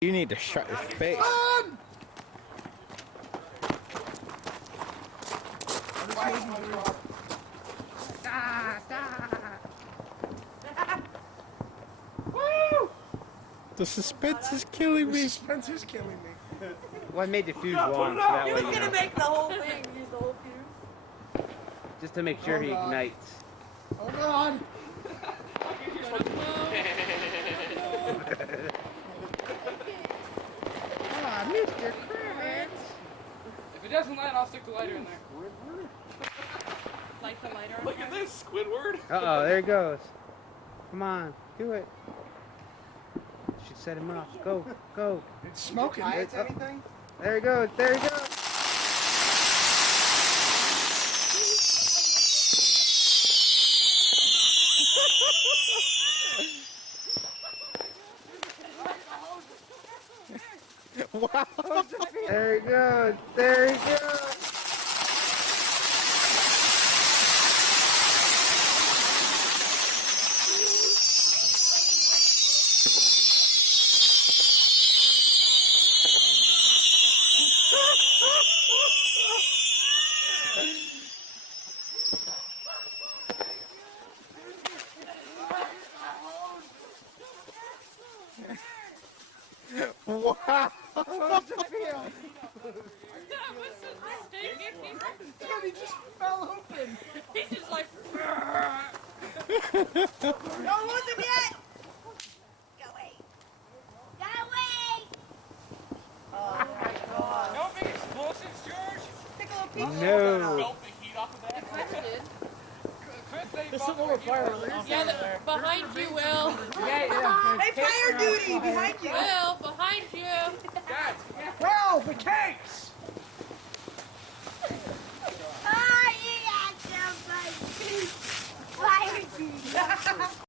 You need to shut your face. Woo! The suspense is killing me. The suspense is killing me. Well, I made the fuse long, so that He way was you gonna know, make the whole thing, use the whole fuse. just to make sure he God. ignites. Oh God! Mr. Krabs. If it doesn't light, I'll stick the lighter in there. Light the lighter on Look at fire. this, Squidward. Uh-oh, there he goes. Come on, do it. Should set him up. Go, go. It's smoking. Anything? There he goes, there he goes. Wow. There he goes, there he goes. Wow. How's it feel? That was a mistake. Dude, he just fell open. He's just like, Don't lose him yet! Go away! Go away! Oh my god. No big explosives, George. Take a little peek. No. Melt the heat off of that. Chris, they This bought is a little fire release. yeah, behind you, Will. Hey, fire duty behind you! Will, behind you. Guys, Well, the cakes! Ah, you got somebody! Fire duty!